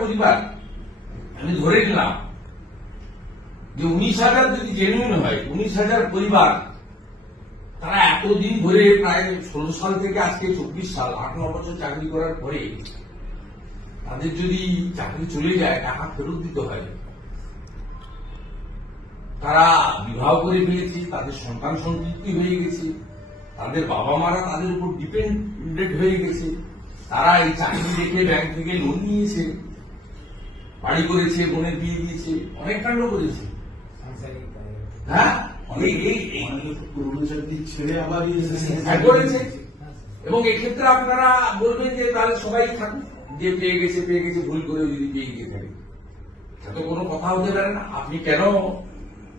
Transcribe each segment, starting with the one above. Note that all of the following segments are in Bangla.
পরিবার আমি ধরে নিলাম যে উনিশ হাজার যদি জেনুইন হয়, উনিশ হাজার পরিবার, তারা এতদিন ধরে প্রায় ষোলো সাল থেকে আজকে চব্বিশ সাল, আট ন বছর চাকরি করার পরে তাদের যদি চাকরি চলে যায়, টাকা ফেরত দিতে হয়, তারা বিবাহ করে ফেলেছে, তাদের সন্তান সন্ততি হয়ে গেছে, তাদের বাবা মারা তাদের উপর ডিপেন্ডেন্ট হয়ে গেছে, তারা এই চাকরি রেখে ব্যাংক থেকে লোন নিয়েছে। বাড়ি করেছে বোনের বিয়ে দিয়েছে অনেক কাণ্ড করেছে। হ্যাঁ? এই- ছেড়ে আবার হ্যাঁ, করেছে। এবং এক্ষেত্রে আপনারা বলবেন যে তাহলে সবাই থাকুক যে পেয়ে গেছে পেয়ে গেছে ভুল করে যদি পেয়ে গিয়ে থাকে। কোনো কথা হতে পারে না। আপনি কেন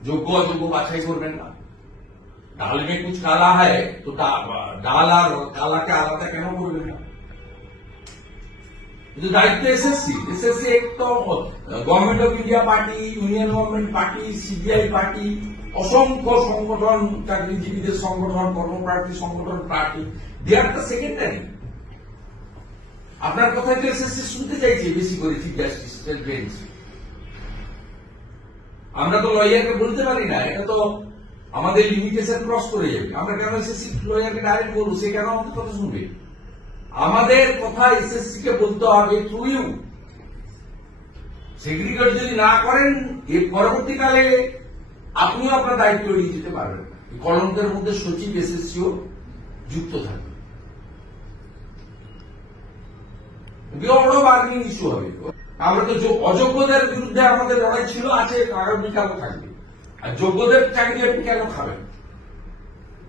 যোগ্য অযোগ্য বাছাই করবেন না? ডাল মে কুছ কালা হয় তো ডাল আর কালাকে আলাদা কেন করবেন না? কিন্তু দায়িত্ব এসএসসি এসএসসি এক তো government of India party union government party CBI party অসংখ্য সংগঠন, চাকরিজীবীদের সংগঠন, কর্মপ্রার্থী সংগঠন party they are the secondary আপনার কথাই তো এসএসসি শুনতে চাইছে, বেশি করে চিফ জাস্টিস বেঞ্চ আমরা তো লয়ারকে বলতে পারি না, এটা তো আমাদের লিমিটেশন ক্রস করে যাবে। আমরা কেন এসএসসি লয়ারকে ডাইরেক্ট বলব? সে কেন আমাদের কথা শুনবে? আমাদের কথা এসএসসি কে বলতে হবে থ্রু ইউ সেগ্রিগেট যদি না করেন এর পরবর্তীকালে আপনিও আপনার দায়িত্ব এড়িয়ে যেতে পারবেন। কলঙ্কের মধ্যে সচিব এসএসসিও যুক্ত থাকবে। আমরা তো অযোগ্যদের বিরুদ্ধে আমাদের লড়াই ছিল, আছে আগামীকালও থাকবে। আর যোগ্যদের চাকরি আপনি কেন খাবেন?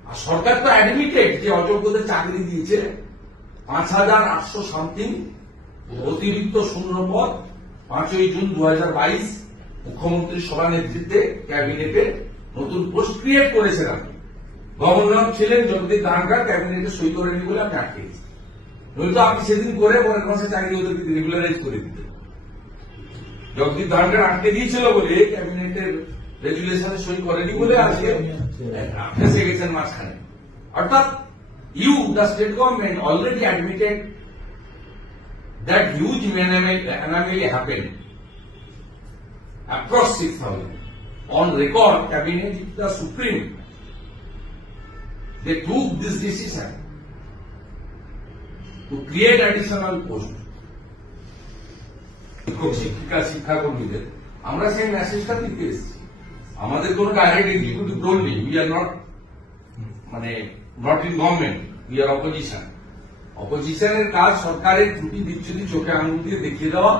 আর সরকার তো অ্যাডমিটেড যে অযোগ্যদের চাকরি দিয়েছে। পাঁচ হাজার আটশো সামথিং অতিরিক্ত শূন্য পদ পাঁচই জুন দু হাজার বাইশ মুখ্যমন্ত্রী সভা নেতৃত্বে ক্যাবিনেটে নতুন পোস্ট ক্রিয়েট করেছেন আপনি। গভর্নর ছিলেন জগদীপ দাঙ্গা ক্যাবিনেটে সই করেনি বলে আপনি আটকে গেছেন নয়তো আপনি সেদিন করে পরের মাসে চাকরি ওদেরকে রেগুলারাইজ করে দিতেন। জগদীপ ধানকার আটকে দিয়েছিল বলে ক্যাবিনেটের রেজুলেশনে সই করেনি বলে আজকে ফেসে গেছেন মাঝখানে। অর্থাৎ you the state government already admitted that huge anomaly happened across 6,000. On record, cabinet, the supreme, they took this decision to create additional post. শিক্ষক শিক্ষিকা শিক্ষাকর্মীদের আমরা সেই মেসেজটা দিতে এসেছি আমাদের কোনো ডাইরেক্ট এক্সিকিউটিভ রোল নেই উই আর নট মানে not in government we are opposition অপোজিশনের কাজ সরকারের ত্রুটি বিচ্ছুতি চোখে আঙুল দিয়ে দেখিয়ে দেওয়া